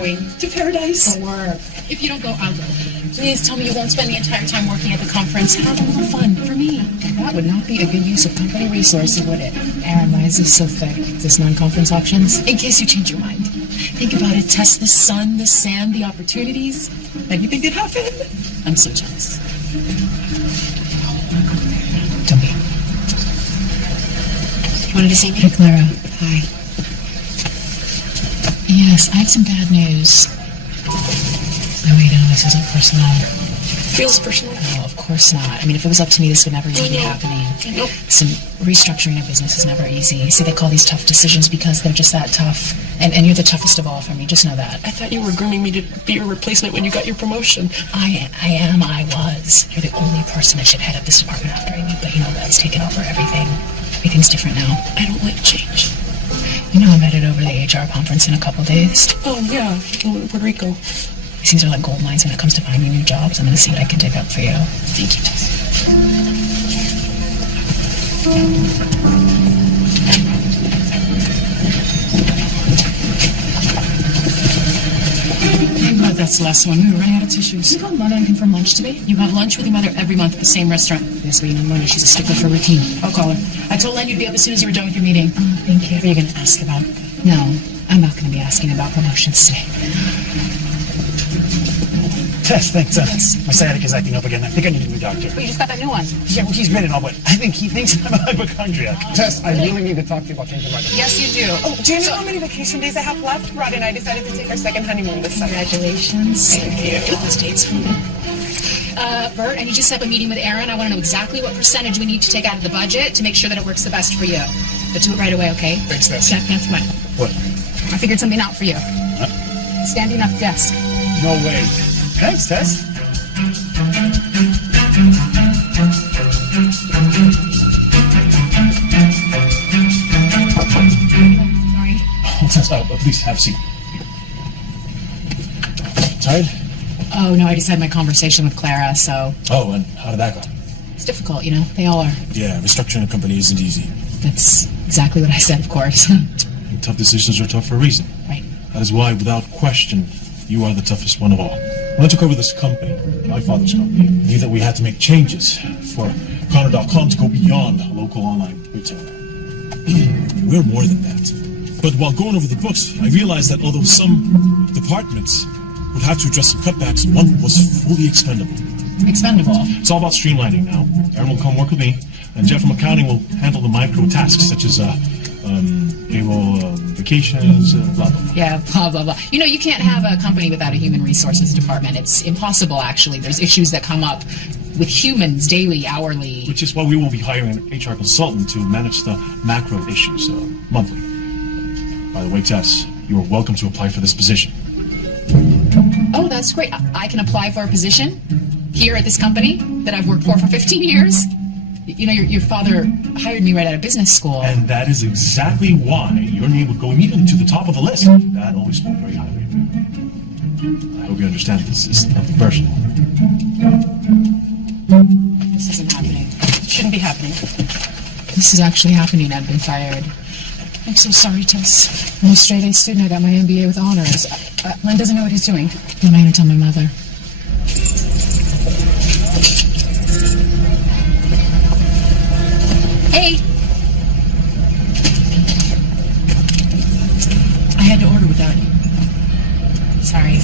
going? To paradise? For work. If you don't go, I'll go. Please tell me you won't spend the entire time working at the conference. Have a little fun for me. That would not be a good use of company resources, would it? Aaron, why is this so thick? Is this non-conference options? In case you change your mind. Think about it. Test the sun, the sand, the opportunities. Anything could happen. I'm so jealous. Don't be. You wanted to see me? Hey, Clara. Hi. Yes, I have some bad news. No, wait, no, this isn't personal. Feels personal. No, of course not. I mean, if it was up to me, this would never even be happening. Nope. Some restructuring a business is never easy. See, they call these tough decisions because they're just that tough. And you're the toughest of all for me. Just know that. I thought you were grooming me to be your replacement when you got your promotion. I was. You're the only person that should head up this department after me. But you know, that's taken over everything. Everything's different now. I don't like change. You know, I'm headed over to the HR conference in a couple days. Oh, yeah. Puerto Rico. These are like gold mines when it comes to finding new jobs. I'm going to see what I can dig up for you. Thank you, Tess. Hey, God, that's the last one. We were running out of tissues. You got Mother and confirm lunch today? You have lunch with your mother every month at the same restaurant. Yes, but you know Mona, she's a stickler for routine. I'll call her. I told Len you'd be up as soon as you were done with your meeting. Oh, thank you. What are you going to ask about? No, I'm not going to be asking about promotions today. Tess, thanks. My sciatic is acting up again. I think I need a new doctor. But you just got that new one. Yeah, well, he's great and all, but I think he thinks I'm a hypochondriac. Tess, I really need to talk to you about changing my diet. Yes, you do. Oh, do you know how many vacation days I have left? Rod and I decided to take our second honeymoon this summer. Congratulations. Thank you. Get those dates for me. Bert, I need you to set up a meeting with Aaron. I want to know exactly what percentage we need to take out of the budget to make sure that it works the best for you. But do it right away, okay? Thanks, Tess. That's fine. What? I figured something out for you. Standing up desk. No way. Thanks, Tess. Sorry. Oh, Tess, please have a seat. Tired? Oh, no, I just had my conversation with Clara, so Oh, and how did that go? it's difficult, you know? They all are. Yeah, restructuring a company isn't easy. That's exactly what I said, of course. And tough decisions are tough for a reason. Right. That is why, without question, you are the toughest one of all. When I took over this company, my father's company, I knew that we had to make changes for Connor.com to go beyond a local online retailer. We're more than that. But while going over the books, I realized that although some departments would have to address some cutbacks, one was fully expendable. Expendable. It's all about streamlining now. Aaron will come work with me, and Jeff from accounting will handle the micro tasks such as payroll, vacations, blah, blah, blah. Yeah, blah, blah, blah. You know, you can't have a company without a human resources department. It's impossible, actually. There's issues that come up with humans daily, hourly. Which is why we will be hiring an HR consultant to manage the macro issues monthly. By the way, Tess, you are welcome to apply for this position. Oh, that's great. I can apply for a position here at this company that I've worked for 15 years. You know, your father hired me right out of business school. And that is exactly why your name would go immediately to the top of the list. That always spoke very highly of you. I hope you understand this is nothing personal. This isn't happening. It shouldn't be happening. This is actually happening. I've been fired. I'm so sorry, Tess. I'm a straight-A student. I got my MBA with honors. Len doesn't know what he's doing. I'm not going to tell my mother. Hey. I had to order without you. Sorry.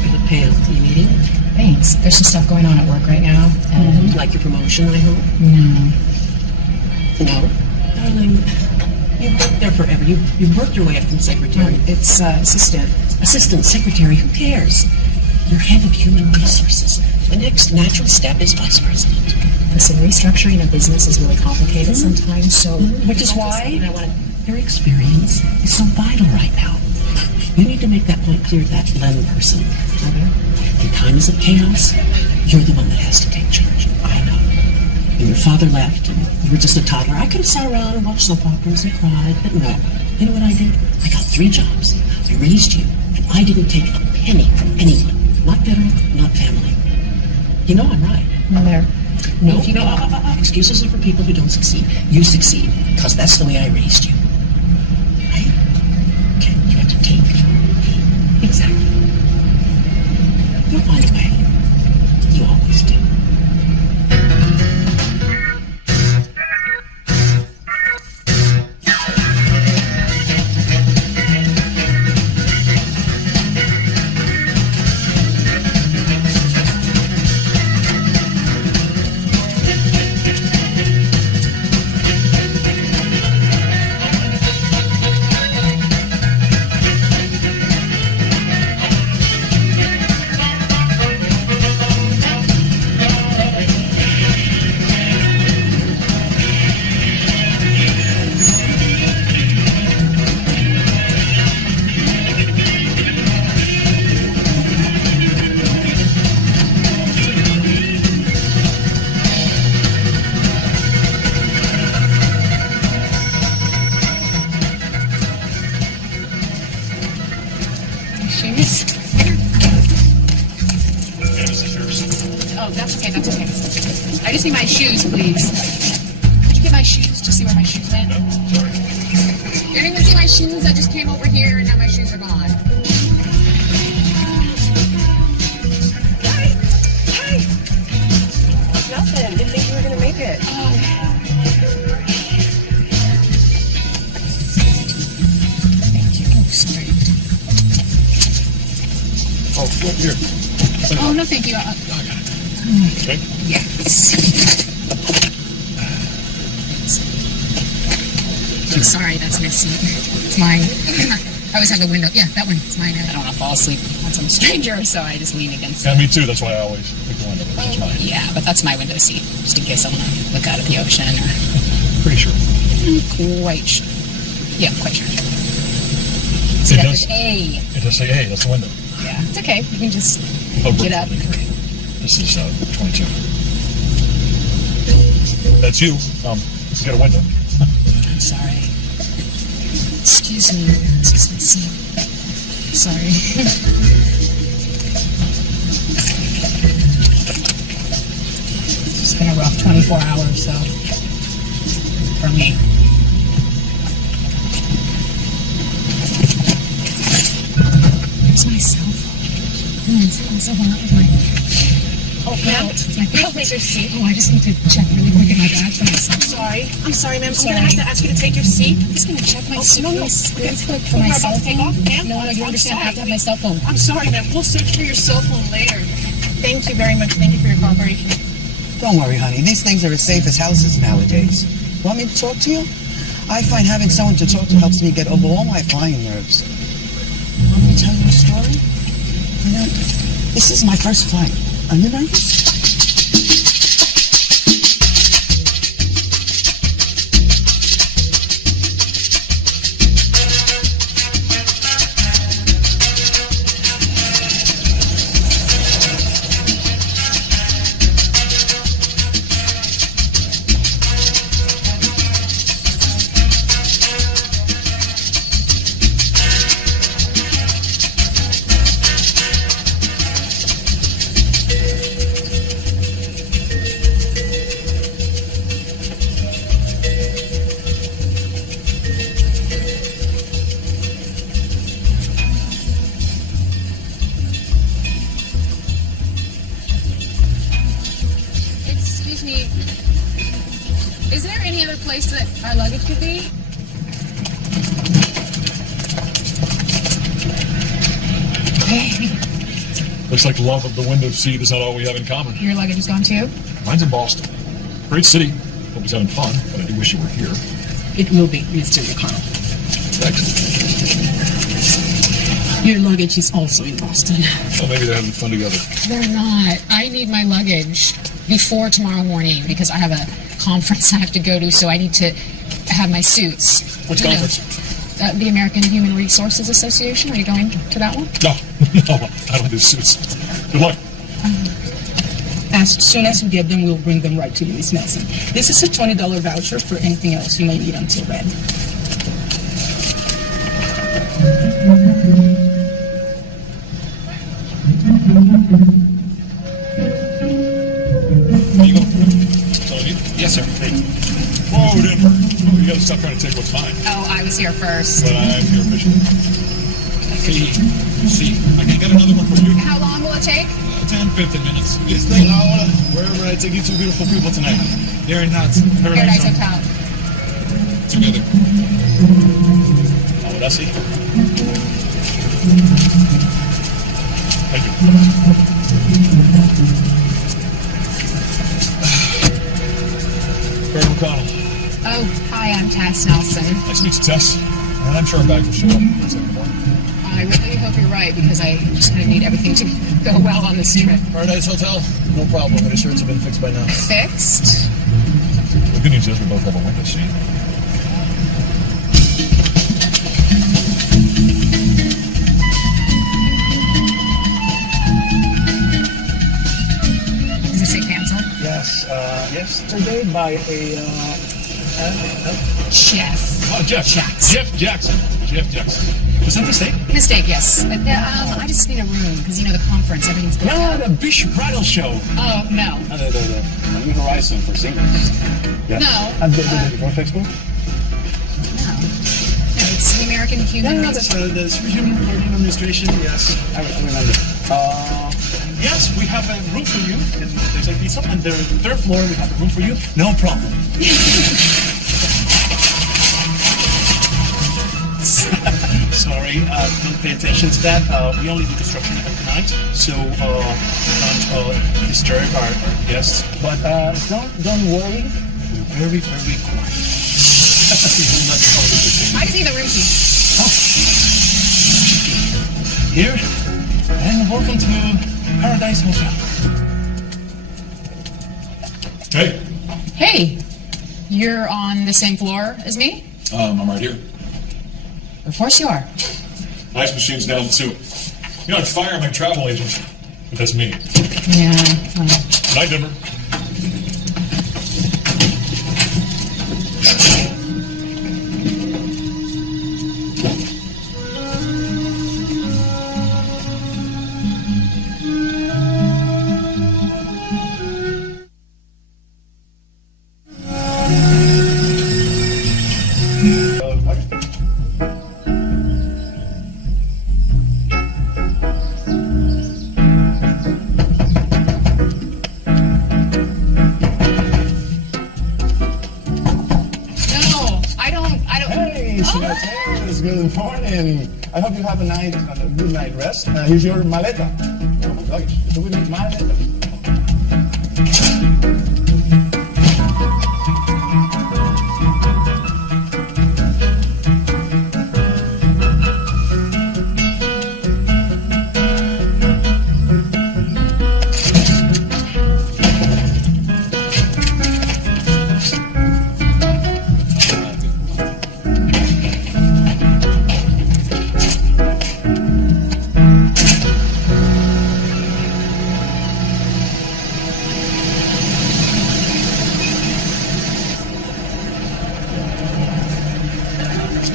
For the pale tea meeting. Thanks. There's some stuff going on at work right now. And Like your promotion, I hope. no. No. Darling, you've worked there forever. You've worked your way up from secretary. It's assistant. Assistant secretary, who cares? You're head of human resources. The next natural step is vice president. Listen, restructuring a business is really complicated sometimes, so... Which is why your experience is so vital right now. You need to make that point clear to that Len person. In times of chaos, you're the one that has to take charge. I know. When your father left and you were just a toddler, I could have sat around and watched soap operas and cried, but no. You know what I did? I got 3 jobs. I raised you, and I didn't take a penny from anyone. Not federal, not family. You know I'm right. Mother. No, excuses are for people who don't succeed. You succeed, because that's the way I raised you. Right? Okay, you have to take Exactly. You'll find a way. You always do. Shoes? Yeah, this is yours. Oh, that's okay, that's okay. I just need my shoes, please. Could you get my shoes to see where my shoes went? No, sorry. Anyone see my shoes? I just came over here and now my shoes are gone. Hi. Nothing. Didn't think you were gonna make it. Thank you. Oh, sorry. Oh, look here. Oh, no, thank you. Okay. Yes. I'm sorry, that's my seat. It's mine. I always have the window. Yeah, that one. It's mine. I don't want to fall asleep on some stranger, so I just lean against Yeah, it. me too. That's why I always pick the window. It's mine. Yeah, but that's my window seat, just in case I want to look out at the ocean. Or... Pretty sure. Quite sure. Yeah, quite sure. It See, that does. says A. It does say, hey, that's the window. Yeah, it's okay. You can just Oh, get up. This is 22. That's you. You got a window. I'm sorry. Excuse me. This is my seat. Sorry. It's been a rough 24 hours, so for me. Where's my cell phone? My cell phone, that was my... Oh, ma'am. It's my belt. Take your seat. Oh, I just need to check really quick in my bag for myself. I'm sorry, ma'am. Sorry. I'm gonna have to ask you to take your seat. I'm just gonna check my suitcase really quick for We're my about cell to take phone. off, ma'am? No, you I'm understand? I have to have my cell phone. I'm sorry, ma'am. We'll search for your cell phone later. Thank you very much. Thank you for your cooperation. Don't worry, honey. These things are as safe as houses nowadays. Want me to talk to you? I find having someone to talk to helps me get over all my flying nerves. Want me to tell you a story? You know, this is my first flight. Are you nervous? Excuse me. Is there any other place that our luggage could be? Looks like love of the window seat is not all we have in common. Your luggage is gone too? Mine's in Boston. Great city. Hope he's having fun, but I do wish you were here. It will be, Mr. McConnell. Excellent. Your luggage is also in Boston. Well, maybe they're having fun together. They're not. I need my luggage before tomorrow morning because I have a conference I have to go to, so I need to have my suits. Which You know, conference? the American Human Resources Association. Are you going to that one? No, no, I don't do suits. Good luck. As soon as we get them, we'll bring them right to you, Miss Nelson. This is a $20 voucher for anything else you may need until then. There you go. That's all I need? Yes, sir. Thank you. Whoa, Denver. You gotta stop trying to take what's mine. Oh, I was here first. But I'm here officially. See, I can get another one for you. How long will it take? 10, 15 minutes. It's like wherever I take you two beautiful people tonight. Here in Paradise Hotel. Together. Ahora sí. Thank you. Colonel McConnell. Oh, hi, I'm Tess Nelson. Nice to meet you, Tess. And I'm sure our bags will show up in a second morning. I really hope you're right because I just kind of need everything to go well on this trip. Paradise Hotel? No problem. The shirts have been fixed by now. Fixed? The good news is we both have a window seat. Does it say cancel? Yes, yesterday by a, Jeff. Oh, Jeff. Jackson. Jeff Jackson. Was that a mistake? Mistake, yes. I just need a room because, the conference, everything's booked Yeah, out. the Bish Bridal Show. Oh, no. The New Horizon for singles. Yeah. No. And the North Expo? No. No, it's the American Cuban. Yeah, that's the Human Administration, yes. I remember. Yes, we have a room for you. There's a pizza, and the third floor we have a room for you. No problem. Sorry, don't pay attention to that. We only do construction at night, so we don't disturb our guests. But don't worry, we're very, very quiet. We will not call it the same. I just need the room key. Here, and welcome to Paradise Hotel. Hey, Hey, you're on the same floor as me? I'm right here. Of course you are. Ice machine's down too. I'd fire my travel agent, but that's me. Yeah. Night, Denver. Good morning. I hope you have a good night rest. Here's your maleta. Luggage. Ito with me, maleta.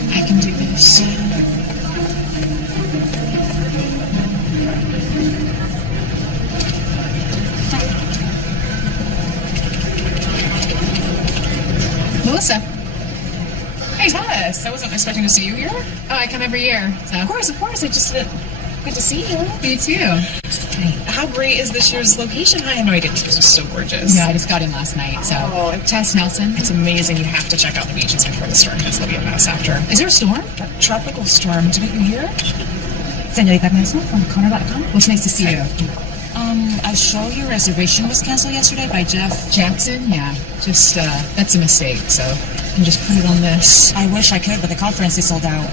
I can do this. Melissa. Hey, Tess. I wasn't expecting to see you here. Oh, I come every year. So. Of course. I just good to see you. You too. How great is this year's location? I had no idea this was so gorgeous. Yeah, I just got in last night. So, Tess Nelson. It's amazing. You have to check out the beaches before the storm hits. There'll be a mess after. Is there a storm? A tropical storm. Didn't you hear? Senorita Nelson from Corner.com. It's nice to see you. I show your reservation was canceled yesterday by Jeff Jackson? Yeah. Just, that's a mistake. So, you can just put it on this. I wish I could, but the conference is sold out.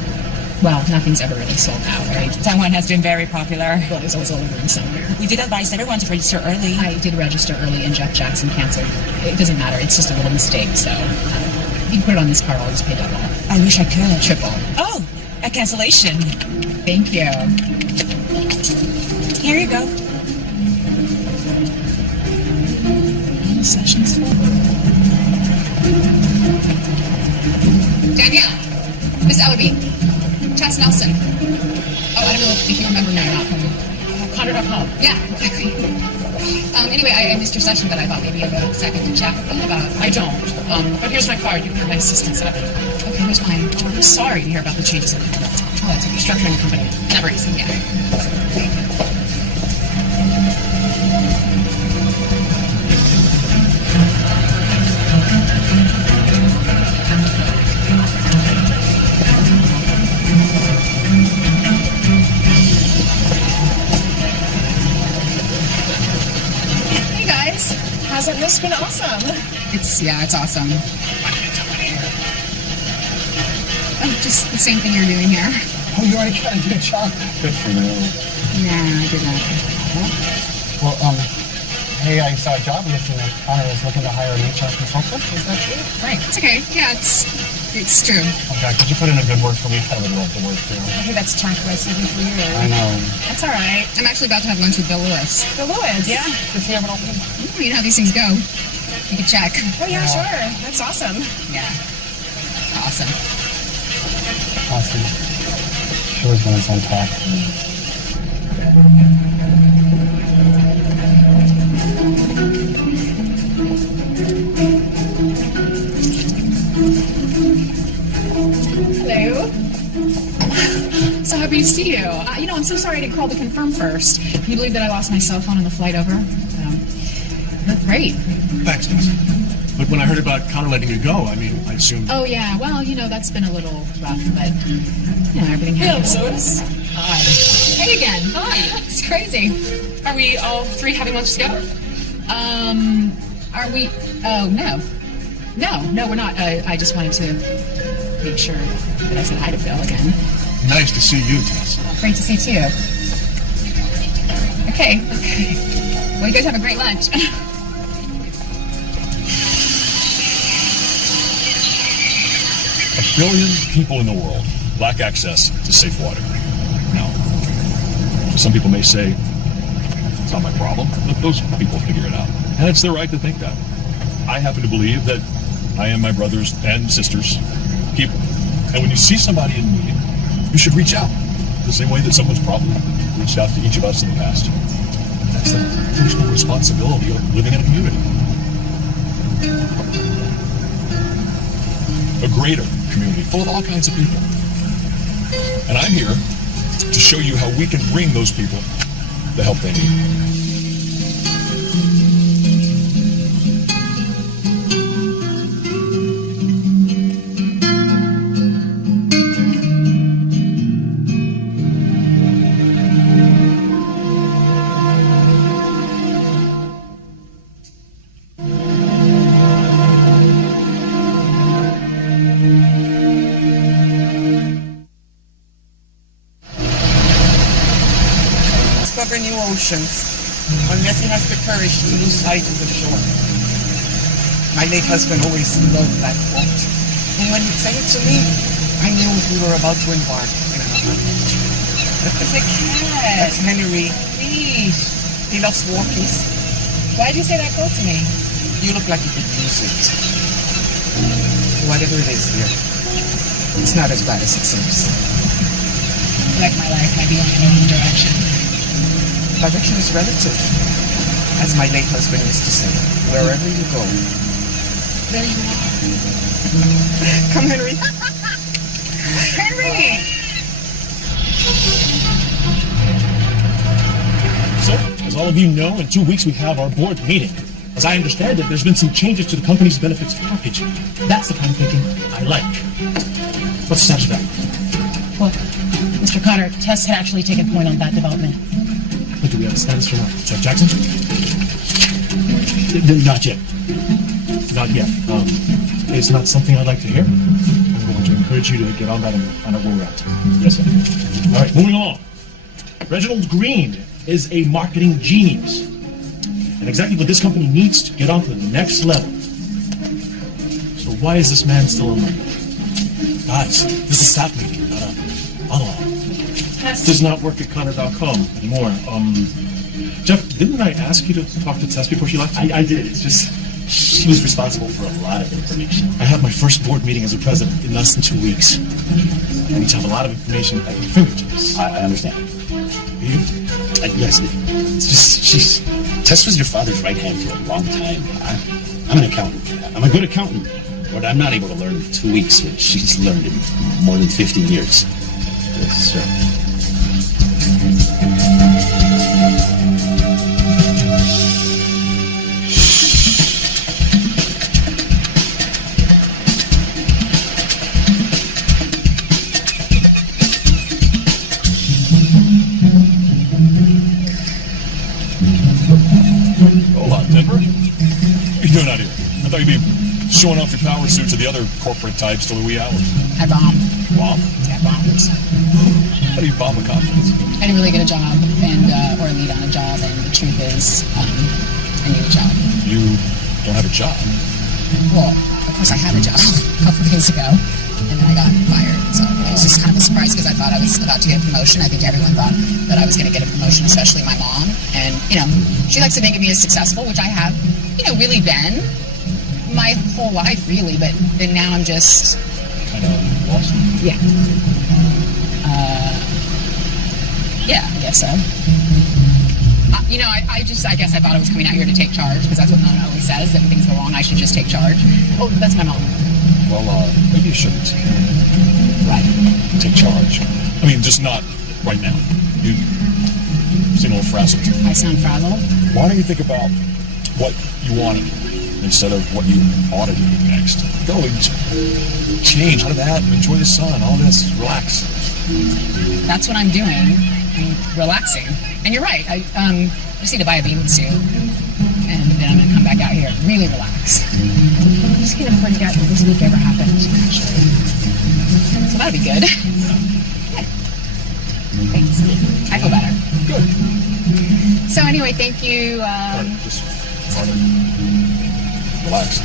Well, nothing's ever really sold out, right? Taiwan has been very popular. Well, there's always a little room somewhere. We did advise everyone to register early. I did register early and Jeff Jackson canceled. It doesn't matter. It's just a little mistake. So, you can put it on this card. I'll just pay double. I wish I could. Triple. Oh, a cancellation. Thank you. Here you go. Sessions. Danielle, Miss Ellerby, Tess Nelson. Oh, I don't know if you remember me or not from Connor.com. Yeah, exactly. Anyway, I missed your session, but I thought maybe you have a second to chat with me about. I don't. But here's my card. You can have my assistant set up. Okay, here's mine. I'm sorry to hear about the changes in Connor.com. Well, it's a restructuring company. Never easy, yeah. Hey guys, hasn't this been awesome? It's awesome. Oh, just the same thing you're doing here. Oh, you already got a good job. Good for you. Yeah, I did that. Well, hey, I saw a job listing that Connor is looking to hire an HR consultant. Is that true? Right. It's okay. Yeah, it's true. Okay, could you put in a good word for me? I would love to work there. I think that's time for my CV for you. I know. That's all right. I'm actually about to have lunch with Bill Lewis. Bill Lewis. Yeah. Does he have an opening? You know how these things go. You can check. Oh yeah, sure. That's awesome. Yeah. Awesome. Awesome. Sure when it's on top. Hello. So happy to see you. I'm so sorry I didn't call to confirm first. Can you believe that I lost my cell phone on the flight over? That's great. Thanks, Tess. But when I heard about Connor letting you go, I assumed... Oh, yeah. Well, that's been a little rough, but, everything happens. Lewis. Hi. Hey again. Hi. It's crazy. Are we all three having lunch together? Are we? Oh, no. No, we're not. I just wanted to make sure that I said hi to Bill again. Nice to see you, Tess. Great to see you too. Okay. Well, you guys have a great lunch. A billion people in the world lack access to safe water. Now, some people may say, it's not my problem. Let those people figure it out. And it's their right to think that. I happen to believe that I am my brother's and sister's keeper. And when you see somebody in need, you should reach out. The same way that someone's probably reached out to each of us in the past. That's the personal responsibility of living in a community. A greater community full of all kinds of people. And I'm here to show you how we can bring those people the help they need. Discover new oceans, unless he has the courage to lose sight of the shore. My late husband always loved that quote. And when he'd say it to me, I knew we were about to embark in another adventure. It's a cat. That's Henry. Please. He loves walkies. Why did you say that quote to me? You look like you could use it. Whatever it is here, it's not as bad as it seems. Like my life might be going in a wrong direction. Direction is relative. As my late husband used to say, wherever you go, There you are. come Henry. Henry! So, as all of you know, in 2 weeks we have our board meeting. As I understand it, there's been some changes to the company's benefits package. That's the kind of thinking I like. What's the status of that? Well, Mr. Connor, Tess had actually taken point on that development. But do we have a status for Jeff Jackson? Not yet. Not yet. It's not something I'd like to hear. I'm going to encourage you to get on that and find out where we're at. Yes, sir. All right, moving along. Reginald Green is a marketing genius. And exactly what this company needs to get on to the next level. So why is this man still in London? Guys, this is a staff meeting, not a monologue. Does not work at Connor.com anymore. Jeff, didn't I ask you to talk to Tess before she left? I did. It's just she was responsible for a lot of information. I have my first board meeting as a president in less than 2 weeks. I need to have a lot of information at your fingertips. I understand. You? Yes, it's just Tess was your father's right hand for a long time. I'm an accountant. I'm a good accountant, but I'm not able to learn in 2 weeks what she's learned in more than 15 years. Yes, sir. Hola, Denver. What are you doing out here? I thought you'd be showing off your power suit to the other corporate types till the wee hours. I bombed. Bomb? I bombed. How do you bomb a conference? I didn't really get a job and or a lead on a job, and the truth is, I need a job. You don't have a job. Well, of course I had a job a couple of days ago, and then I got fired. So it was just kind of a surprise because I thought I was about to get a promotion. I think everyone thought that I was going to get a promotion, especially my mom. And, you know, she likes to think of me as successful, which I have, you know, really been my whole life, really. But then now I'm just... Kind of lost. Yeah. Yeah, I guess so. You know, I guess I thought I was coming out here to take charge, because that's what Nana always says, that when things go wrong, I should just take charge. Oh, that's my mom. Well, maybe you shouldn't. Right. Take charge. I mean, just not right now. You seem a little frazzled. I sound frazzled? Why don't you think about what you want to do instead of what you ought to do next? Go and change out of that and enjoy the sun, all this, relax. That's what I'm doing. I'm relaxing. And you're right. I just need to buy a bathing suit. And then I'm going to come back out here and really relax. I'm just going to forget that this week ever happened, actually. So that'll be good. Yeah. Thanks. I feel better. Good. So anyway, thank you. Just relax.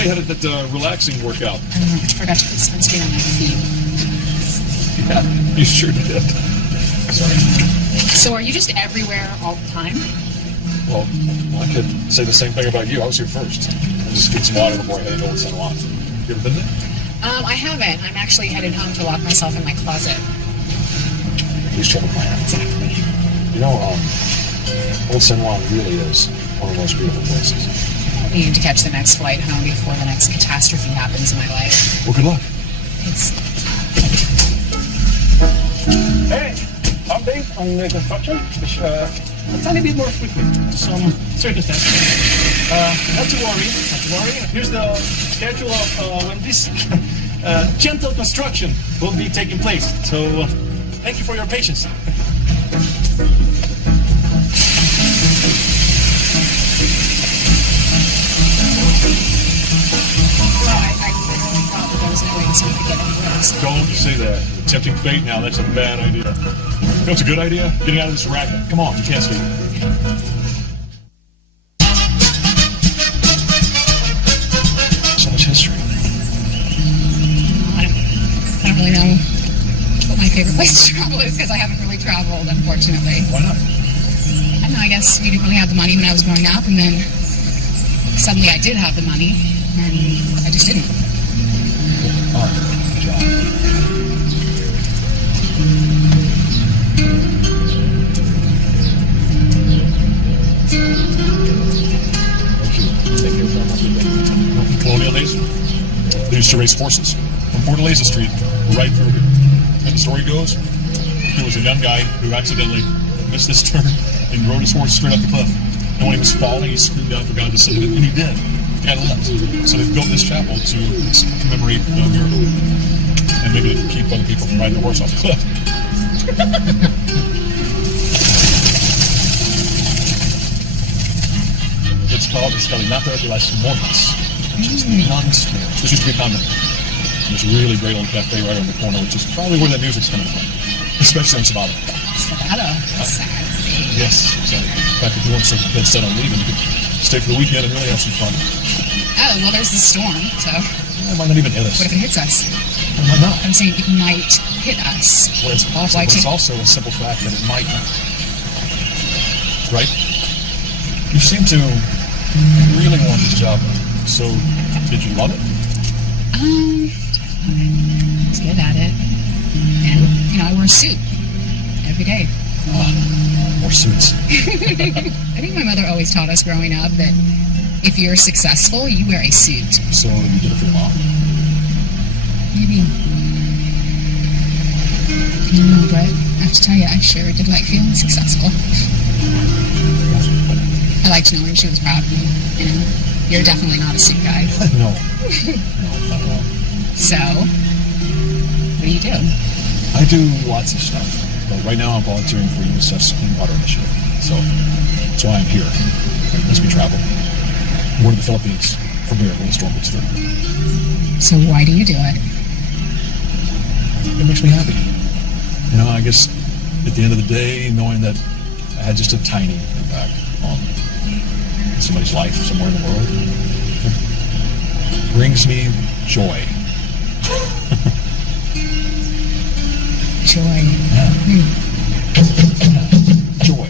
Hey, how did that relaxing workout? I forgot to put sunscreen on my feet. Yeah, you sure did. Sorry. So are you just everywhere all the time? Well, I could say the same thing about you. I was here first. I just get some water before I head to Old San Juan. You ever been there? I haven't. I'm actually headed home to lock myself in my closet. At least you have a plan. Exactly. You know, Old San Juan really is one of the most beautiful places. I need to catch the next flight home before the next catastrophe happens in my life. Well, good luck. Thanks. Hey, update on the construction. A tiny bit more frequent. Some circumstances. Not to worry. Here's the schedule of when this gentle construction will be taking place. So, thank you for your patience. Don't say that. Tempting fate now, that's a bad idea. You know what's a good idea? Getting out of this racket. Come on, you can't stay here. So much history. I don't really know what my favorite place to travel is because I haven't really traveled, unfortunately. Why not? I don't know, I guess we didn't really have the money when I was growing up, and then suddenly I did have the money, and I just didn't. Oh, good job. In colonial days, they used to race horses from Fortaleza Street right through here. And the story goes, there was a young guy who accidentally missed this turn and rode his horse straight off the cliff. And when he was falling, he screamed out for God to save him, and he did. The guy lived. So they built this chapel to commemorate the miracle. And maybe to keep other people from riding the horse off the cliff. It's called Escalinata de las Monjas, which is the monastery. This used to be a convent. There's a really great old cafe right on the corner, which is probably where that music's coming from, especially in Sabado. Yes, so in fact, if you weren't so dead set on leaving, you could stay for the weekend and really have some fun. Oh, well, there's the storm, so It might not even hit us. what if it hits us? It might not. I'm saying it might hit us. Well, it's possible, Why but it's can't- also a simple fact that it might not. Right? You seem to really want this job. So, did you love it? I was good at it. And, I wear a suit every day. More suits. I think my mother always taught us growing up that if you're successful, you wear a suit. So, you did it for your mom? Maybe. I don't know, but I have to tell you, I sure did like feeling successful. I liked knowing she was proud of me. You're definitely not a suit guy. No. No, not at all. So, what do you do? I do lots of stuff. But right now I'm volunteering for UNICEF's Clean Water Initiative. So that's why I'm here. As we travel. We're in the Philippines from here when the storm gets through. So why do you do it? It makes me happy. I guess at the end of the day, knowing that I had just a tiny impact on somebody's life somewhere in the world brings me joy. Joy. Joy.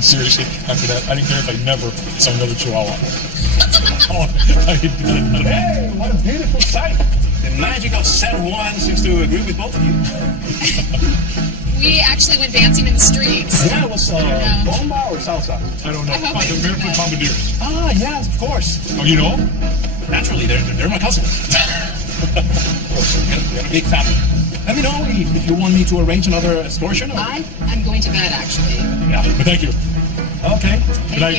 Seriously, after that, I didn't care if I never saw another chihuahua. I did it. Hey, what a beautiful sight. The magic of San Juan seems to agree with both of you. We actually went dancing in the streets. Yeah, it was bomba or salsa? I don't know. I hope The I- barefoot bombardiers. Ah, yes, of course. Oh, you know? Naturally, they're my cousins. Of course, we have a big family. Let me know if you want me to arrange another excursion. Or... I'm going to bed, actually. Yeah. But thank you. Okay. Good night.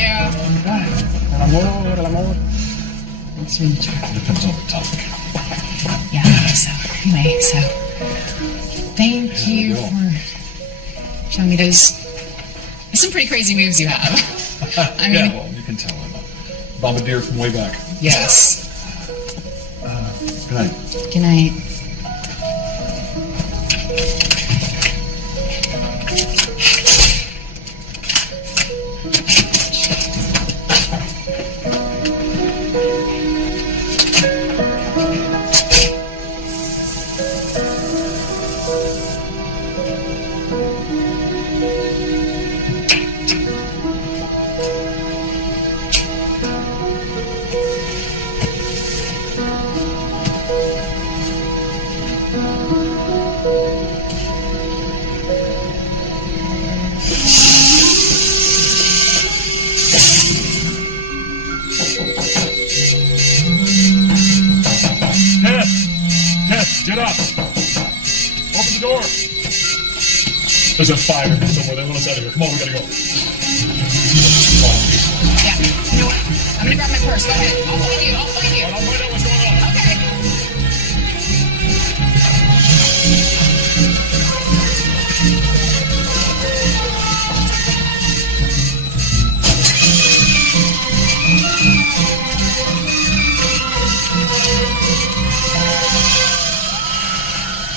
Thank you. El amor, el amor. Depends on the topic. Yeah, so anyway, thank you for showing me those. Some pretty crazy moves you have. I mean, Yeah, well, you can tell I'm a bombardier from way back. yes. Good night. Good night. the door. There's a fire somewhere. They want us out of here. Come on, we gotta go. Yeah. You know what? I'm gonna grab my purse. Go ahead. I'll find you. I'll find you. I'll find out what's going on. Okay.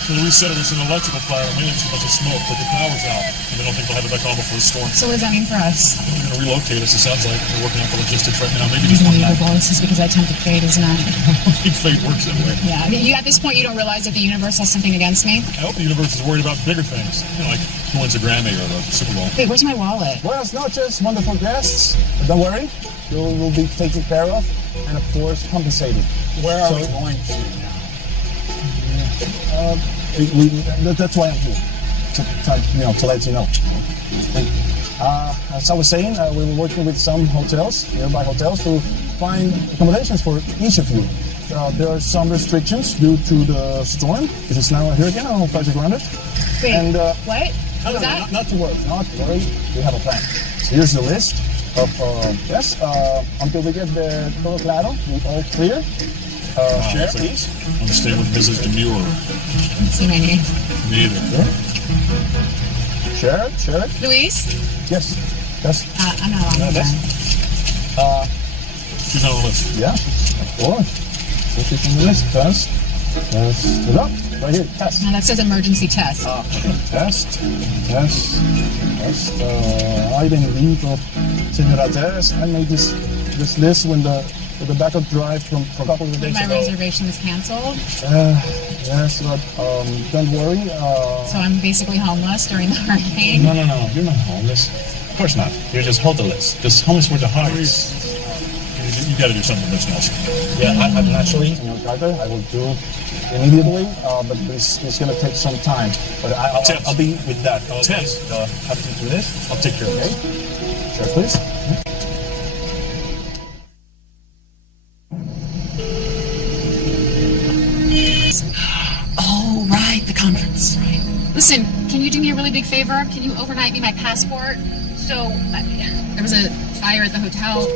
So Louise said it was an electrical fire. Mainly just a bunch of smoke, but the power's out. And they don't think they'll have it back on before the storm. So what does that mean for us? They're going to relocate us. It sounds like they're working out the logistics right now. Maybe It's just one night. unbelievable. This is because I tempted fate, isn't it? I think fate works that way. Yeah. You, at this point, you don't realize that the universe has something against me? I hope the universe is worried about bigger things. You know, like who wins a Grammy or the Super Bowl. Wait, where's my wallet? Buenas noches, wonderful guests. But don't worry, you will be taken care of and, of course, compensated. Where are we going to now? That's why I'm here, to let you know. As I was saying, we were working with some hotels, nearby hotels, to find accommodations for each of you. There are some restrictions due to the storm, which is now a hurricane. I don't know if I grounded. Wait, And what? no, Was that? not to worry, not to worry. We have a plan. So here's the list of yes. Until we get the todo claro, we all clear. Share, it's like, please. I'm going to stay with Mrs. Demure. Let's see my name. Neither. Share it. Louise? Yes. I'm not on Yes. She's on the list. Yeah, of course. So she's on the list. Test it up. Right here. Test. No, that says emergency test. Test. Ay, bendito. Señora Tess, I made this list with the backup drive from a couple of When days my ago. reservation is canceled, Yes, but don't worry. so I'm basically homeless during the hurricane. No. You're not homeless. Of course not. You're just hoteless. Just homeless with the heart. You got to do something with this, Nelson. Yeah, I naturally, Carter, I will do immediately, but it's going to take some time. But I'll be with that. Tess. Have to do this. I'll take care of it. Okay. Sure, please. Oh, right, the conference. Right. Listen, can you do me a really big favor? Can you overnight me my passport? So, there was a fire at the hotel.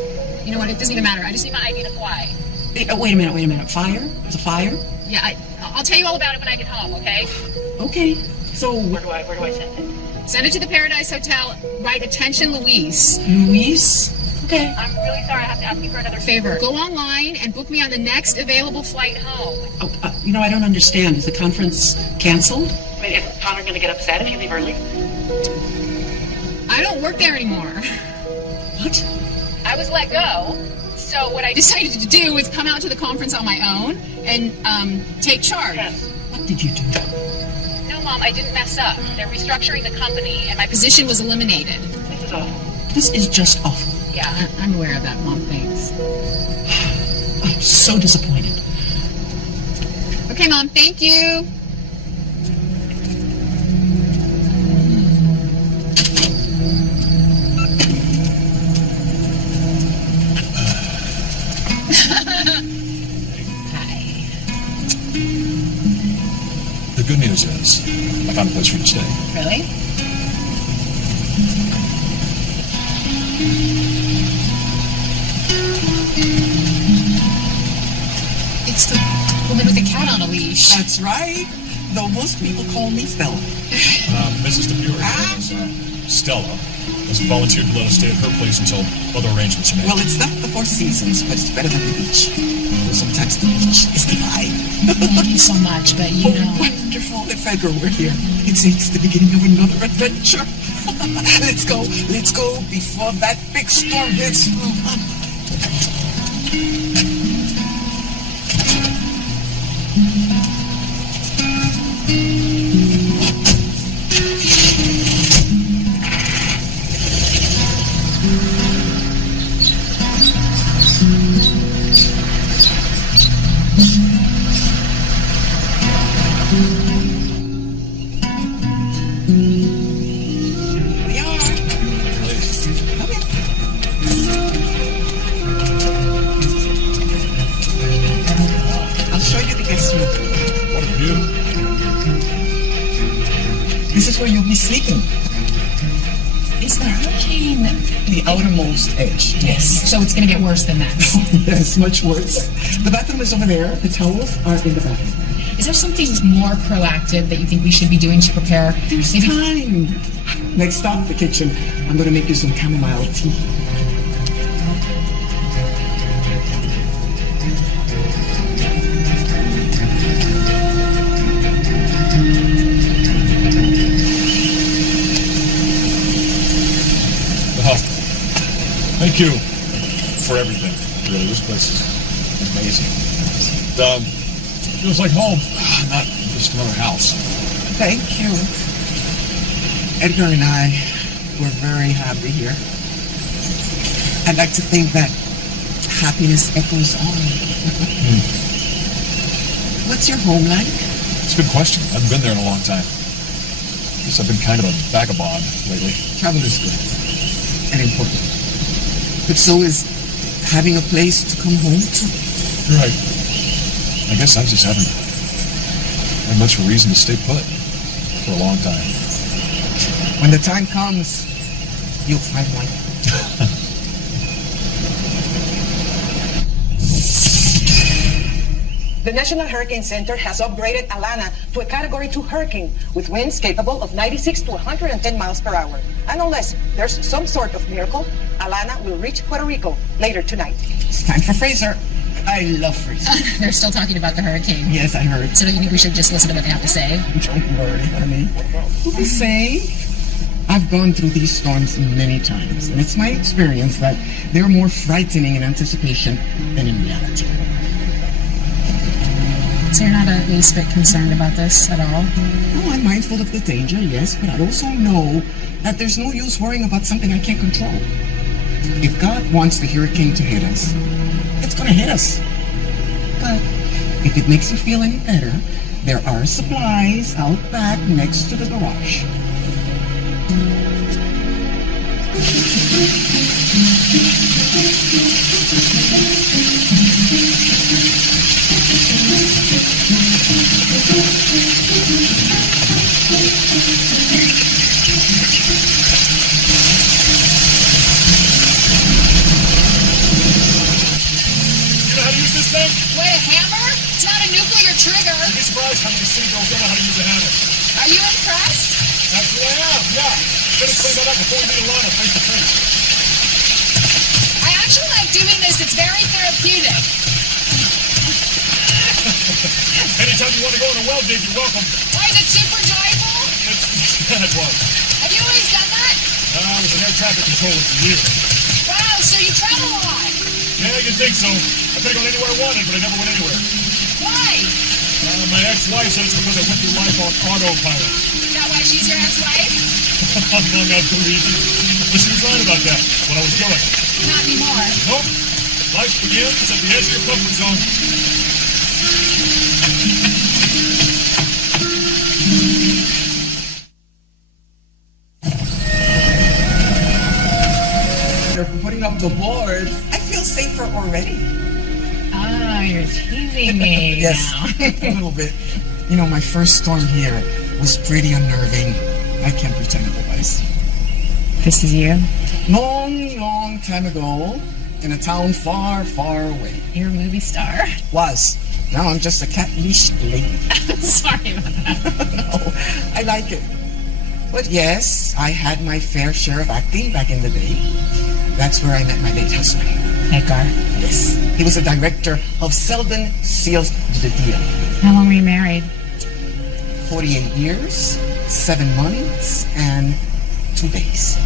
You know what? It doesn't even matter. I just need my ID to fly. Wait a minute. Fire? There's a fire? Yeah, I'll tell you all about it when I get home, okay? Okay. So, Where do I send it? Send it to the Paradise Hotel. Write attention, Louise. Louise? Okay. I'm really sorry. I have to ask you for another favor. Go online and book me on the next available flight home. Oh, I don't understand. Is the conference canceled? Wait, is Connor going to get upset if you leave early? I don't work there anymore. What? I was let go. So what I decided to do was come out to the conference on my own and take charge. Yes. What did you do? No, Mom, I didn't mess up. They're restructuring the company, and my position was eliminated. This is awful. This is just awful. Yeah, I'm aware of that, Mom. Thanks. I'm so disappointed. Okay, Mom. Thank you. The good news is, I found a place for you to stay. Really? It's the woman with the cat on a leash. That's right. Though most people call me Stella. Mrs. Demure, Stella, has volunteered to let us stay at her place until other arrangements are made. Well, it's not the Four Seasons, but it's better than the beach. Sometimes the beach is divine. Thank you so much, but you know. Wonderful that Federer were here. It's the beginning of another adventure. Let's go before that big storm hits. We are. Come in. I'll show you the guest room. What a view. This is where you'll be sleeping. Is the hurricane... The outermost edge, yes. So it's going to get worse than that? Yes, much worse. The bathroom is over there. The towels are in the bathroom. Is there something more proactive that you think we should be doing to prepare? There's time. Next stop, the kitchen. I'm going to make you some chamomile tea. Thank you for everything. Really, this place is amazing. Feels like home, not just another house. Thank you. Edgar and I were very happy here. I'd like to think that happiness echoes on. What's your home like? It's a good question. I haven't been there in a long time. Guess I've been kind of a vagabond lately. Travel is good and important. But so is having a place to come home to. You're right. I guess I just haven't had much of a reason to stay put for a long time. When the time comes, you'll find one. The National Hurricane Center has upgraded Alana to a Category 2 hurricane with winds capable of 96 to 110 miles per hour. And unless there's some sort of miracle, Alana will reach Puerto Rico later tonight. It's time for Fraser. I love Fraser. They're still talking about the hurricane. Yes, I heard. So do you think we should just listen to what they have to say? Don't worry, honey. We'll be safe. I've gone through these storms many times, and it's my experience that they're more frightening in anticipation than in reality. So you're not at least a bit concerned about this at all? Oh, I'm mindful of the danger, yes, but I also know that there's no use worrying about something I can't control. If God wants the hurricane to hit us, it's going to hit us. But if it makes you feel any better, there are supplies out back next to the garage. Wait, a hammer? It's not a nuclear trigger. You'd be surprised how many seagulls don't know how to use a hammer. Are you impressed? That's who I am, yeah. Better clean that up before we meet Alana face to face. I actually like doing this. It's very therapeutic. Anytime you want to go on a well dig, you're welcome. Why, is it super joyful? It was. Have you always done that? I was an air traffic controller for years. Wow, so you travel a lot. Yeah, you'd think so. I could have gone anywhere I wanted, but I never went anywhere. Why? My ex-wife said it's because I went through life on autopilot. Is that why she's your ex-wife? Among other reasons. But she was right about that, what I was doing. Not anymore. Nope. Life begins at the edge of your comfort zone. They're putting up the boards. I feel safer already. Ah, you're teasing me. Yes, a little bit. You know, my first storm here was pretty unnerving. I can't pretend otherwise. This is you? Long, long time ago, in a town far, far away. You're a movie star? Was. Now I'm just a cat-leashed lady. Sorry about that. No, I like it. But yes, I had my fair share of acting back in the day. That's where I met my late husband. Edgar? Yes. He was a director of Seldon Seals the Deal. How long were you married? 48 years, 7 months, and 2 days.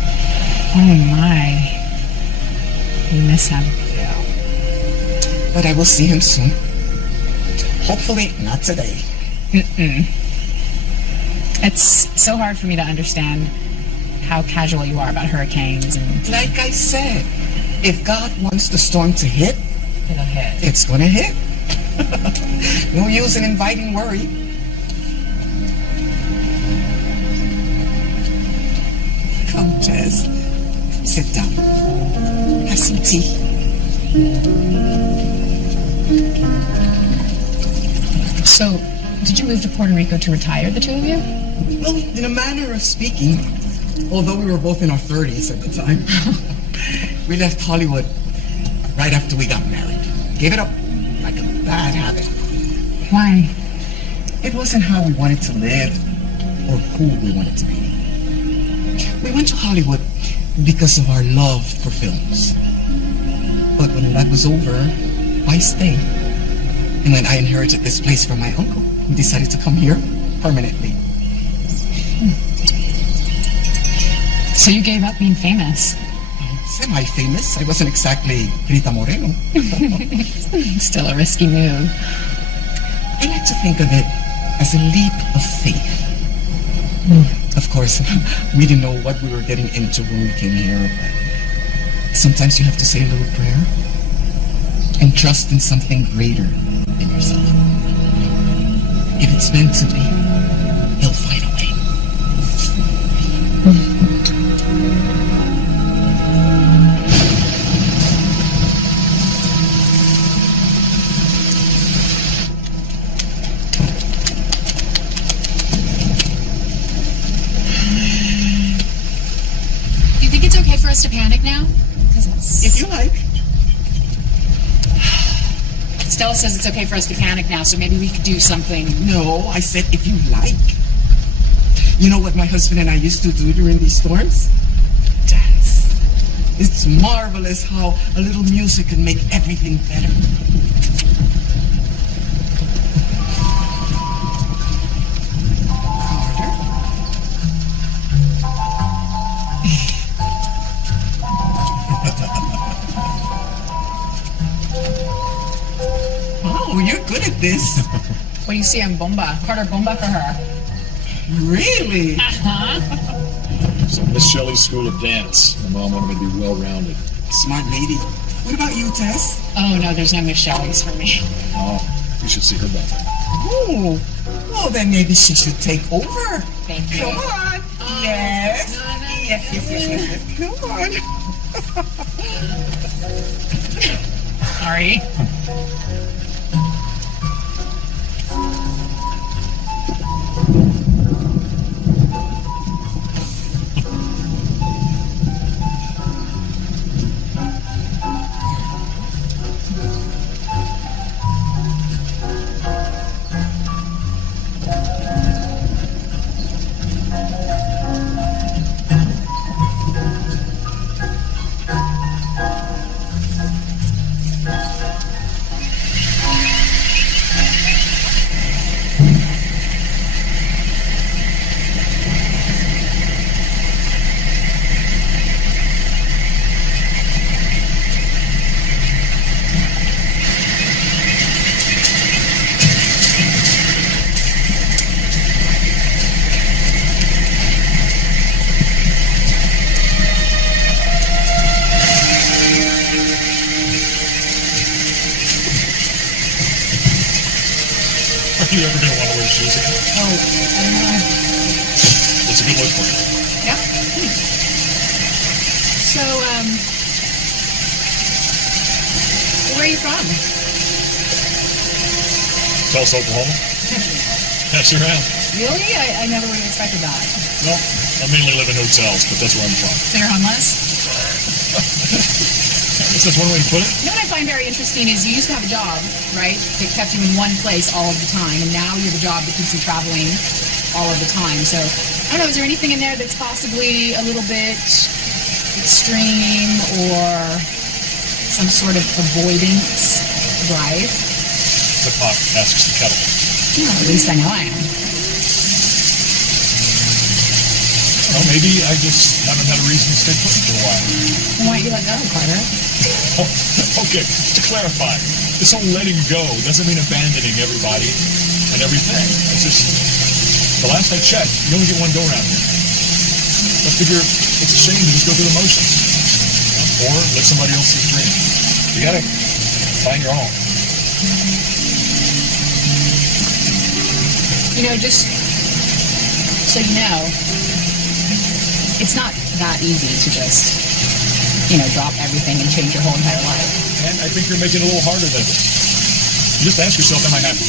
Oh my. You miss him. Yeah. But I will see him soon. Hopefully not today. It's so hard for me to understand how casual you are about hurricanes and... Like I said, if God wants the storm to hit, it'll hit. It's gonna hit. No use in inviting worry. Come, Tess. Sit down. Have some tea. So, did Did you move to Puerto Rico to retire, the two of you? Well, in a manner of speaking, although we were both in our 30s at the time, we left Hollywood right after we got married. Gave it up like a bad habit. Why? It wasn't how we wanted to live or who we wanted to be. We went to Hollywood because of our love for films. But when that was over, I stayed. And when I inherited this place from my uncle, we decided to come here permanently. So you gave up being famous? Semi-famous. I wasn't exactly Rita Moreno. Still a risky move. I like to think of it as a leap of faith. Of course, we didn't know what we were getting into when we came here, but sometimes you have to say a little prayer and trust in something greater than yourself. If it's meant to be, you'll find a way. Do you think it's okay for us to panic now? Because it's... If you like. Stella says it's okay for us to panic now, so maybe we could do something. No, I said if you like. You know what my husband and I used to do during these storms? Dance. It's marvelous how a little music can make everything better. Oh, you're good at this. What do you see on Bomba? Carter Bomba for her. Really? Uh-huh. So Miss Shelley's School of Dance. My mom wanted me to be well-rounded. Smart lady. What about you, Tess? Oh, no, there's no Miss Shelley's for me. Oh, you should see her back. Oh, well then maybe she should take over. Thank you. Come on. Yes. Yes. Come on. Sorry. Are you ever going to want to wear shoes again? Oh, I don't know. It's a good look for you. Yeah? So, where are you from? Tulsa, Oklahoma? I sure am. Really? I never would have expected that. No, I mainly live in hotels, but that's where I'm from. So you're homeless? I guess that's one way to put it. You know what I find very interesting is you used to have a job, right, that kept you in one place all of the time, and now you have a job that keeps you traveling all of the time. So, I don't know, is there anything in there that's possibly a little bit extreme or some sort of avoidance drive? The pot asks the kettle. Well, at least I know I am. Well, maybe I just haven't had a reason to stay put for a while. Why don't you let go, Carter? Okay, to clarify, this whole letting go doesn't mean abandoning everybody and everything. It's just, the last I checked, you only get one go around here. I figure it's a shame to just go through the motions. Or let somebody else's dream. You gotta find your own. You know, just so you know, it's not that easy to just, drop everything and change your whole entire life. And I think you're making it a little harder than it is. You just ask yourself, am I happy?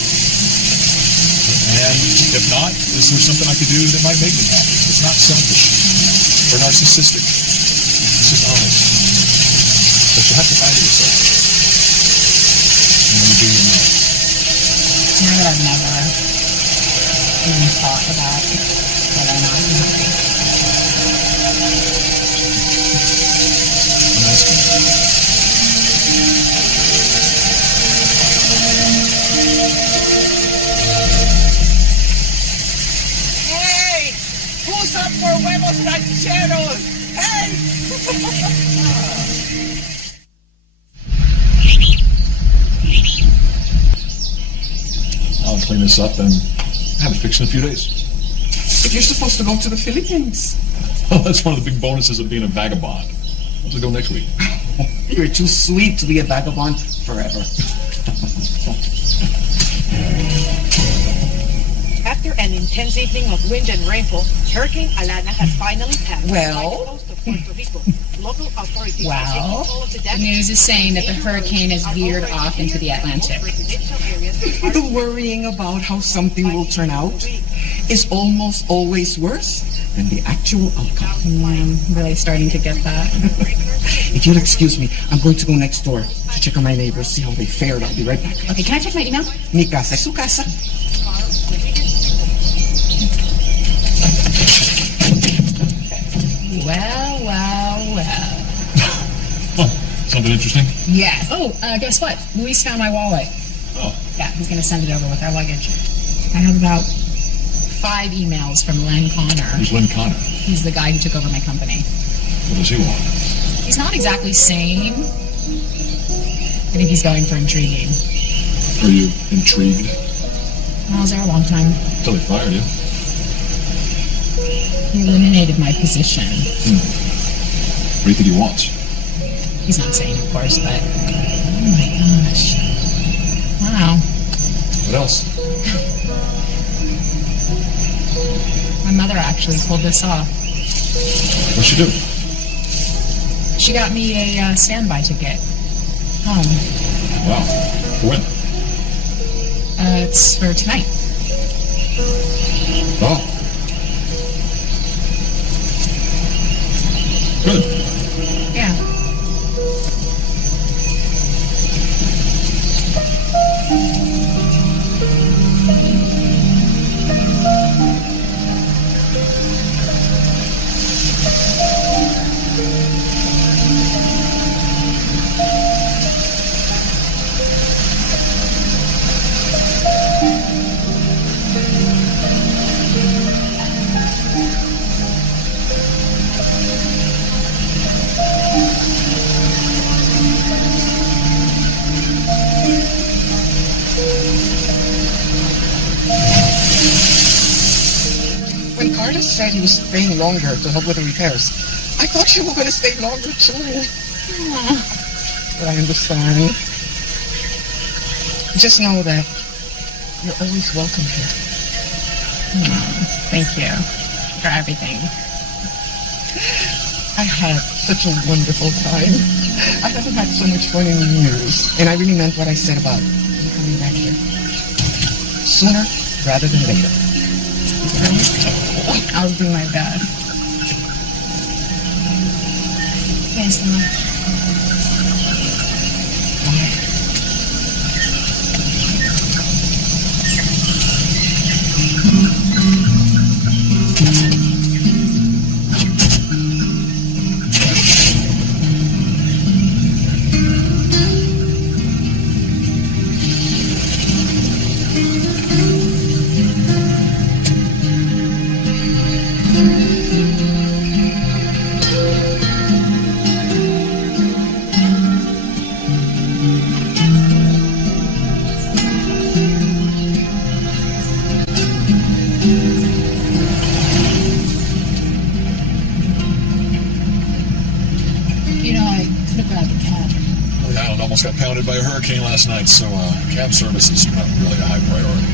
And if not, is there something I could do that might make me happy? It's not selfish or narcissistic. It's just honest. But you have to find it yourself. And when you do, you know. Now that I've never even thought about whether or not I'm happy. I'm asking. Hey! Who's up for huevos rancheros? Hey! I'll clean this up and have it fixed in a few days. But you're supposed to go to the Philippines. Oh, that's one of the big bonuses of being a vagabond. I'll just go next week. You're too sweet to be a vagabond forever. After an intense evening of wind and rainfall, Hurricane Alana has finally passed Well? by the coast of Puerto Rico. Local authorities are taking Well, control of the the damage. news is saying that the hurricane has veered off into the Atlantic. The worrying about how something will turn out is almost always worse than the actual outcome. I'm really starting to get that. If you'll excuse me, I'm going to go next door to check on my neighbors, see how they fared. I'll be right back. Okay, can I check my email? Mi casa es su casa. Well. Something interesting? Yes. Oh, guess what? Luis found my wallet. Oh. Yeah, he's going to send it over with our luggage. I have about 5 emails from Len Connor. Who's Lynn Connor? He's the guy who took over my company. What does he want? He's not exactly sane. I think he's going for intriguing. Are you intrigued? I was there a long time. Until they fired you. He eliminated my position. What do you think he wants? He's not sane, of course, but... Oh my gosh. Wow. What else? My mother actually pulled this off. What'd she do? She got me a standby ticket home. Wow. For when? It's for tonight. Oh. Good. Yeah. When Carter said he was staying longer to help with the repairs, I thought you were going to stay longer too. But I understand. Just know that you're always welcome here. Thank you for everything. I had such a wonderful time. I haven't had so much fun in years. And I really meant what I said about you coming back here. Sooner rather than later. I'll do my best. Yes, Mama. Almost got pounded by a hurricane last night, so cab service is not really a high priority.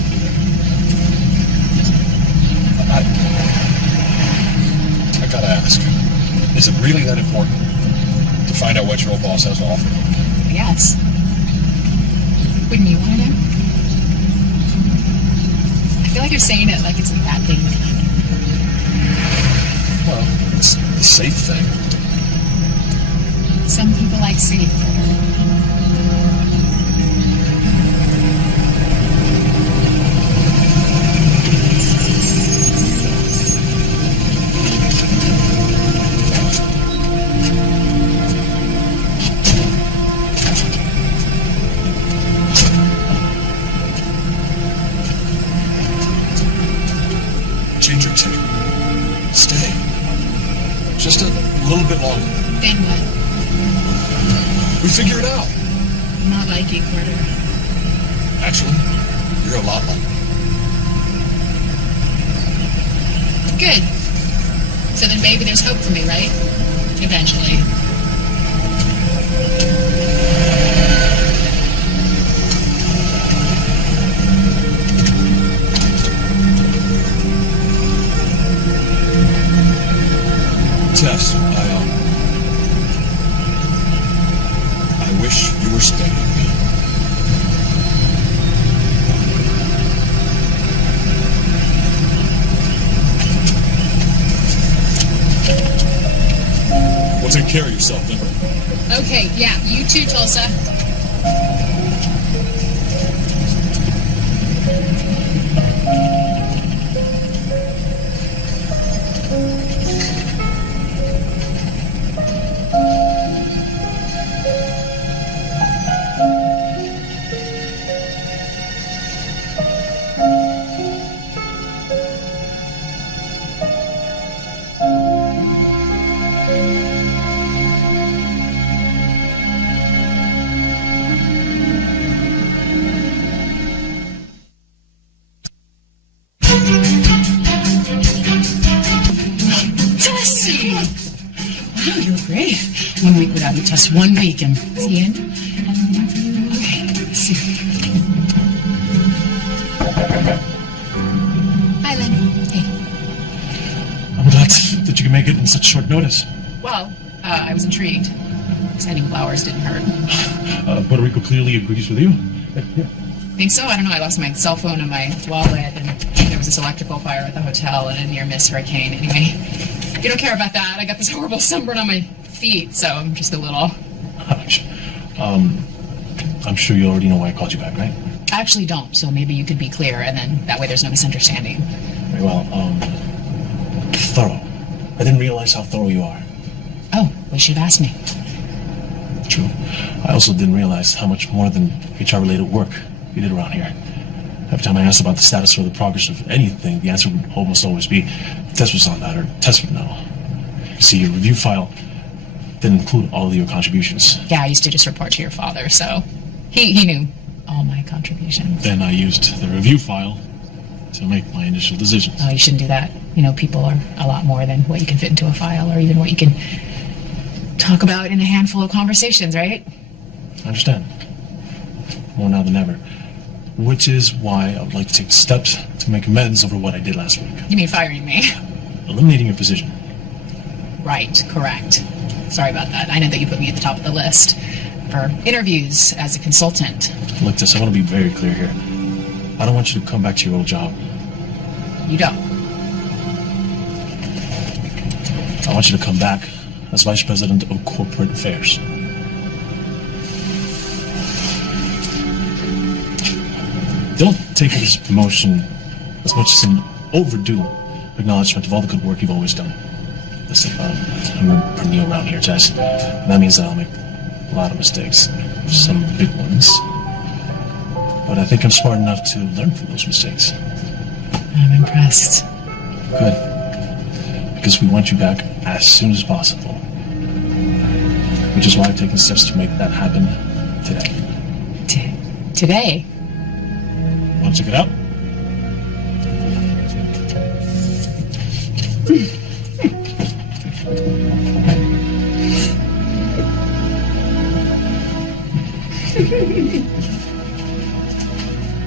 I gotta ask, is it really that important to find out what your old boss has to offer? Yes. Wouldn't you want to know? feel like you're saying it like it's a bad thing. Well, it's the safe thing. Some people like safe. Change your ticket. Stay. Just a little bit longer. Then what? We figure it out. I'm not like you, Carter. Actually, you're a lot like me. Good. So then maybe there's hope for me, right? Eventually. Tess, I wish you were staying with me. Well, take care of yourself, Denver. Okay, yeah, you too, Tulsa. Wow, you're great. 1 week without you, Tess. 1 week and it's the end. Okay, let's see. Hi, Len. Hey. I'm glad that you can make it in such short notice. Well, I was intrigued. Sending flowers didn't hurt. Puerto Rico clearly agrees with you. Yeah. Think so? I don't know. I lost my cell phone and my wallet, and there was this electrical fire at the hotel and a near-miss hurricane. Anyway, you don't care about that. I got this horrible sunburn on my feet, so I'm just a little... I'm sure you already know why I called you back, right? I actually don't, so maybe you could be clear, and then that way there's no misunderstanding. Very well, thorough. I didn't realize how thorough you are. Oh, well, you should have asked me. True. I also didn't realize how much more than HR-related work you did around here. Every time I asked about the status or the progress of anything, the answer would almost always be, Tess was on that, or Tess would know. See, your review file didn't include all of your contributions. Yeah, I used to just report to your father, so he knew all my contributions. Then I used the review file to make my initial decisions. Oh, you shouldn't do that. You know, people are a lot more than what you can fit into a file, or even what you can talk about in a handful of conversations, right? I understand. More now than ever. Which is why I would like to take steps to make amends over what I did last week. You mean firing me? Eliminating your position. Right, correct. Sorry about that. I know that you put me at the top of the list for interviews as a consultant. Look, Tess, I want to be very clear here. I don't want you to come back to your old job. You don't? I want you to come back as Vice President of Corporate Affairs. Don't take this promotion as much as an overdue acknowledgement of all the good work you've always done. Listen, I'm new around here, Tess. That means that I'll make a lot of mistakes. Some big ones. But I think I'm smart enough to learn from those mistakes. I'm impressed. Good. Because we want you back as soon as possible. Which is why I've taken steps to make that happen today. Today? Want to check it out?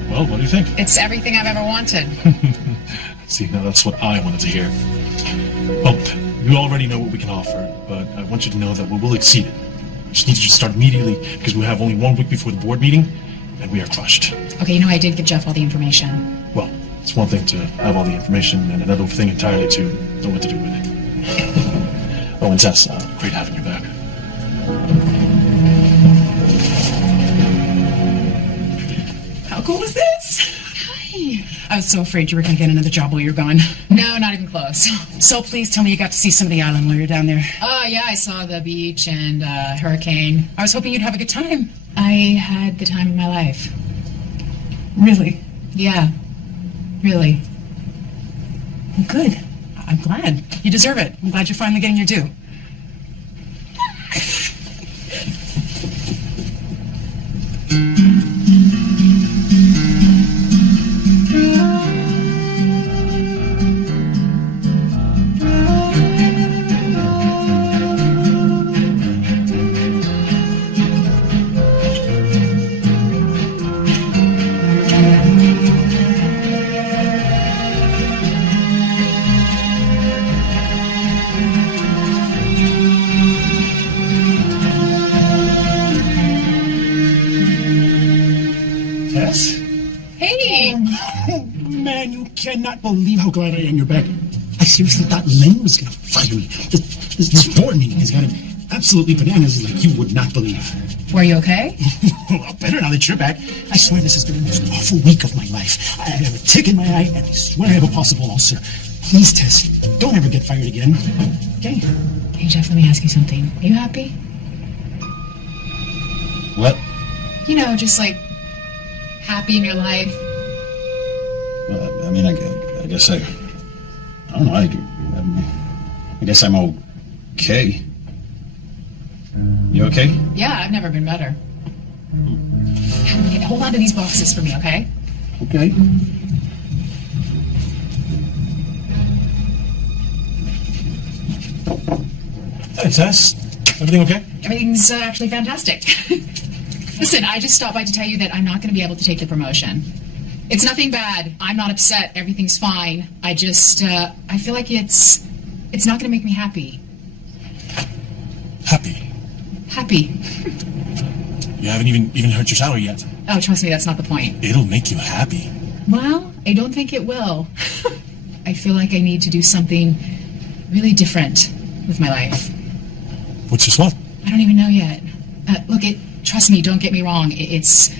Well, what do you think? It's everything I've ever wanted. See, now that's what I wanted to hear. Well, you already know what we can offer, but I want you to know that we will exceed it. We just need you to start immediately because we have only 1 week before the board meeting, and we are crushed. Okay, you know, I did give Jeff all the information. Well, It's one thing to have all the information, and another thing entirely to know what to do with it. Oh, and Tess, great having you back. How cool is this? Hi. I was so afraid you were going to get another job while you were gone. No, not even close. So please tell me you got to see some of the island while you were down there. Oh, yeah, I saw the beach and hurricane. I was hoping you'd have a good time. I had the time of my life. Really? Yeah, really. Well, good. I'm glad. You deserve it. I'm glad you're finally getting your due. Tess? Hey! Man, you cannot believe how glad I am you're back. I seriously thought Len was going to fire me. This board meeting has got him absolutely bananas like you would not believe. Were you okay? Well, better now that you're back. I swear this has been the most awful week of my life. I have a tick in my eye, and I swear I have a pulsable ulcer. Please, Tess, don't ever get fired again. Okay? Hey, Jeff, let me ask you something. Are you happy? What? You know, just like happy in your life. Well, I mean, I guess I don't know. I guess I'm okay. You okay? Yeah, I've never been better. Okay, hold on to these boxes for me, okay? Okay. Hey, Tess. Everything okay? Everything's actually fantastic. Listen, I just stopped by to tell you that I'm not going to be able to take the promotion. It's nothing bad. I'm not upset. Everything's fine. I just, I feel like it's not going to make me happy. Happy. Happy. You haven't even heard your salary yet. Oh, trust me, that's not the point. It'll make you happy. Well, I don't think it will. I feel like I need to do something really different with my life. What's your swap? I don't even know yet. Look, trust me, don't get me wrong. It's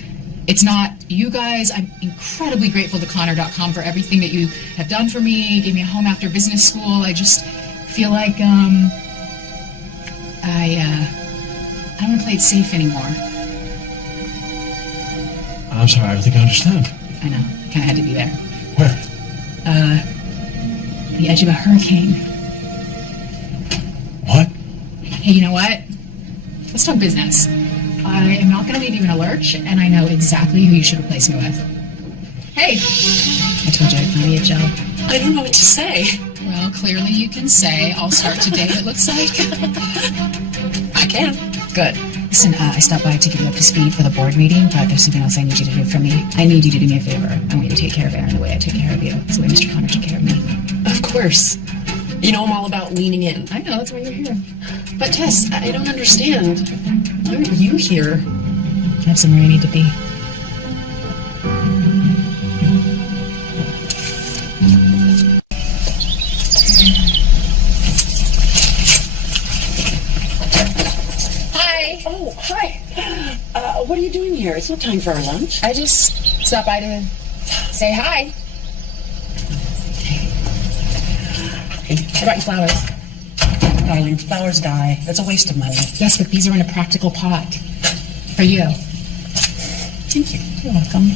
not you guys. I'm incredibly grateful to Connor.com for everything that you have done for me. Gave me a home after business school. I just feel like I don't want to play it safe anymore. I'm sorry, I don't think I understand. I know. Kind of had to be there. Where? The edge of a hurricane. What? Hey, you know what? Let's talk business. I am not going to leave you in a lurch, and I know exactly who you should replace me with. Hey! I told you I'd find you a job. I don't know what to say. Well, clearly you can say, I'll start today, it looks like. I can. Good. Listen, I stopped by to get you up to speed for the board meeting, but there's something else I need you to do for me. I need you to do me a favor. I want you to take care of Aaron the way I took care of you. It's the way Mr. Connor took care of me. Of course. You know I'm all about leaning in. I know, that's why you're here. But Tess, I don't understand. Why are you here? I have somewhere I need to be. Hi. Oh, hi. What are you doing here? It's not time for our lunch. I just stopped by to say hi. I brought you flowers. Darling, flowers die. That's a waste of money. Yes, but these are in a practical pot. For you. Thank you. You're welcome.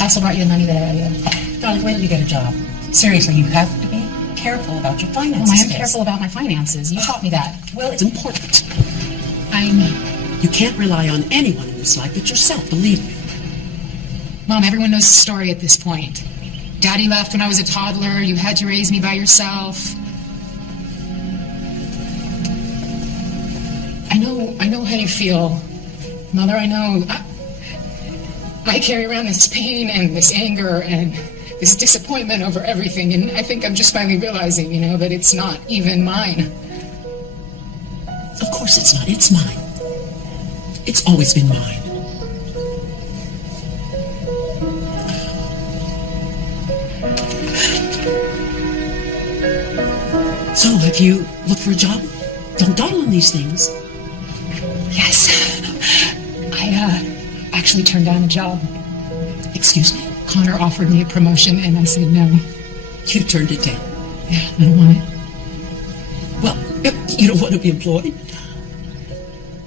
I also brought you the money that I owe you. Darling, wait till you get a job. Seriously, you have to be careful about your finances. Well, I am Tess. careful about my finances. You taught me that. Well, it's important. I know. You can't rely on anyone in this life but yourself, believe me. Mom, everyone knows the story at this point. Daddy left when I was a toddler. You had to raise me by yourself. I know how you feel. Mother, I know. I carry around this pain and this anger and this disappointment over everything, and I think I'm just finally realizing, that it's not even mine. Of course it's not. It's mine. It's always been mine. So, have you looked for a job? Don't dawdle on these things. Yes. I actually turned down a job. Excuse me? Connor offered me a promotion and I said no. You turned it down. Yeah, I don't want it. Well, you don't want to be employed?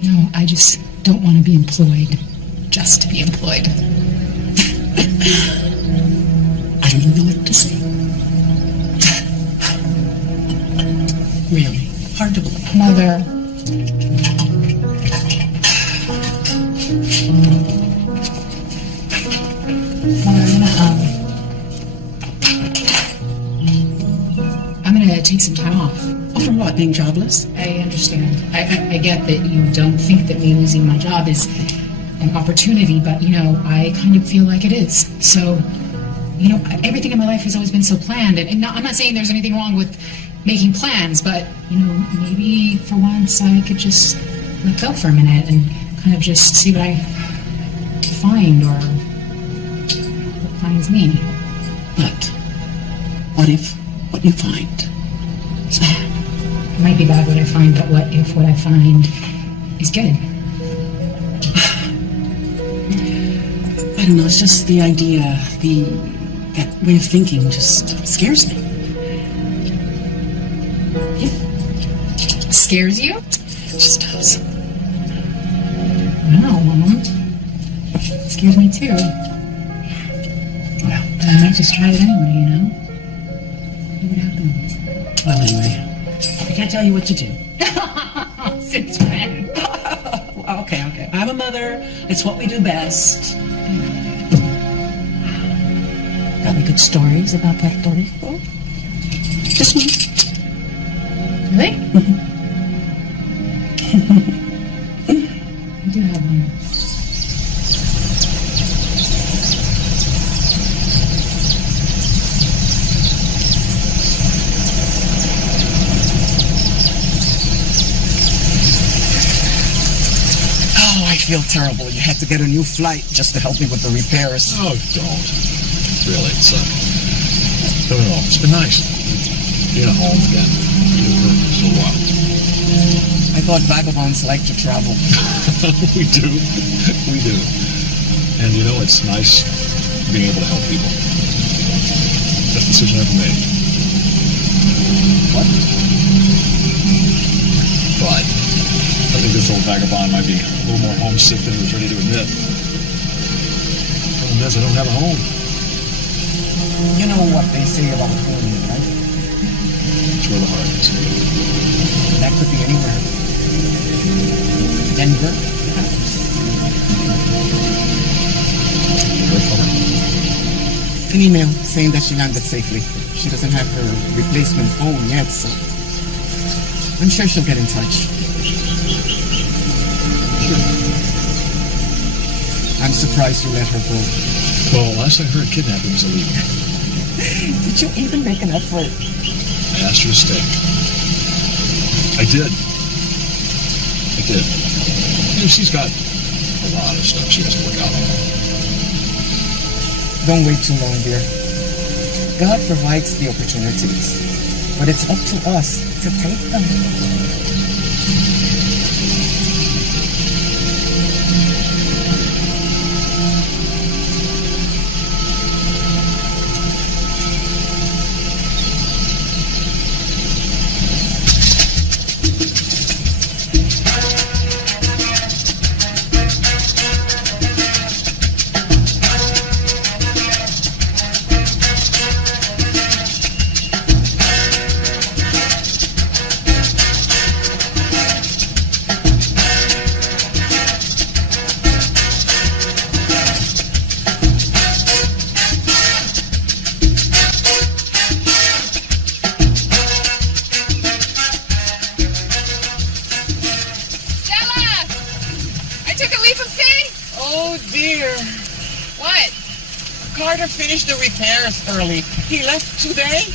No, I just don't want to be employed. Just to be employed. I don't even know what to say. Really, hard to believe. Mother. I'm gonna take some time off. Oh, from what, being jobless? I understand. I get that you don't think that me losing my job is an opportunity, but, I kind of feel like it is. So, everything in my life has always been so planned. And I'm not saying there's anything wrong with making plans, but, maybe for once I could just let go for a minute and kind of just see what I find or what finds me. But what if what you find is bad? It might be bad what I find, but what if what I find is good? I don't know, it's just the idea, that way of thinking just scares me. Scares you? It just does. No, Mom. It scares me too. Well, I might just try it anyway, See what happens. well, anyway, I can't tell you what to do. Since when? Okay. I'm a mother. It's what we do best. Got any good stories about Puerto Rico? This one. Really? I do have one. Oh, I feel terrible. You had to get a new flight just to help me with the repairs. Oh, don't. Really, it's no. It's been nice being at home again. For so long. I thought vagabonds like to travel. We do. And it's nice being able to help people. Best decision I ever made. What? But I think this old vagabond might be a little more homesick than he was ready to admit. Problem is, I don't have a home. You know what they say about home, right? It's where the heart is. That could be anywhere. Denver, perhaps. Where from her? An email saying that she landed safely. She doesn't have her replacement phone yet, so I'm sure she'll get in touch. Sure. I'm surprised you let her go. Well, last I heard, kidnapping was illegal. Did you even make an effort? I asked her to stay. I did. She's got a lot of stuff she has to work out. Don't wait too long, dear. God provides the opportunities, but it's up to us to take them. Finished the repairs early. He left today?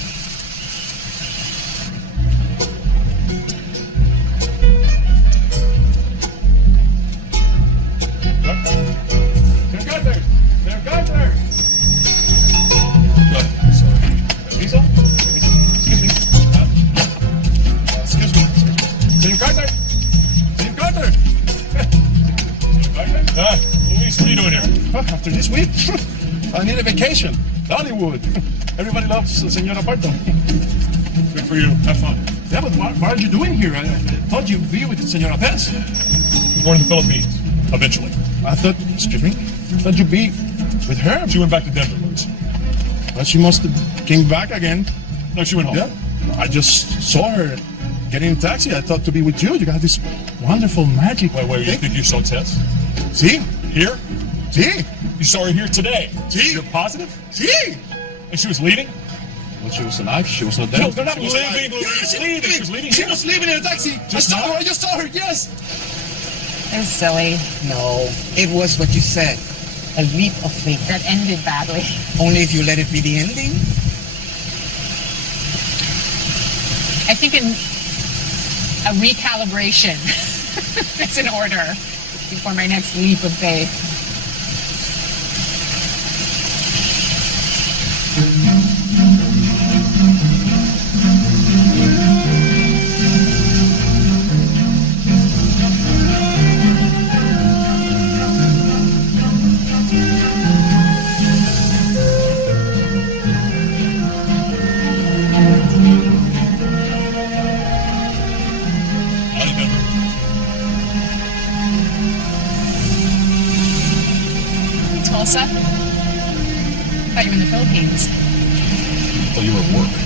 After this week, I need a vacation. Hollywood. Everybody loves Senora Parto. Good for you. Have fun. Yeah, but what are you doing here? I thought you'd be with Senora Pez. Going to the Philippines. Eventually. I thought, excuse me, I thought you'd be with her. She went back to Denver, Luis. Well, she must have came back again. No, she went home. Yeah. I just saw her getting in a taxi. I thought to be with you. You got this wonderful magic. Wait, you think you saw Tess? See? Here? See? You saw her here today? See? You're positive? See? And she was leaving? Well, she was alive. She was not No, dead. they're not She was living, alive. Luis. Yes, Leaving. She was leaving. She was leaving in a taxi. Just now? I just saw her. Yes. It was silly. No, it was what you said. A leap of faith. That ended badly. Only if you let it be the ending. I think a recalibration is in order before my next leap of faith. Out of Denver. Tulsa? I thought you were in the Philippines. Thought you were at work.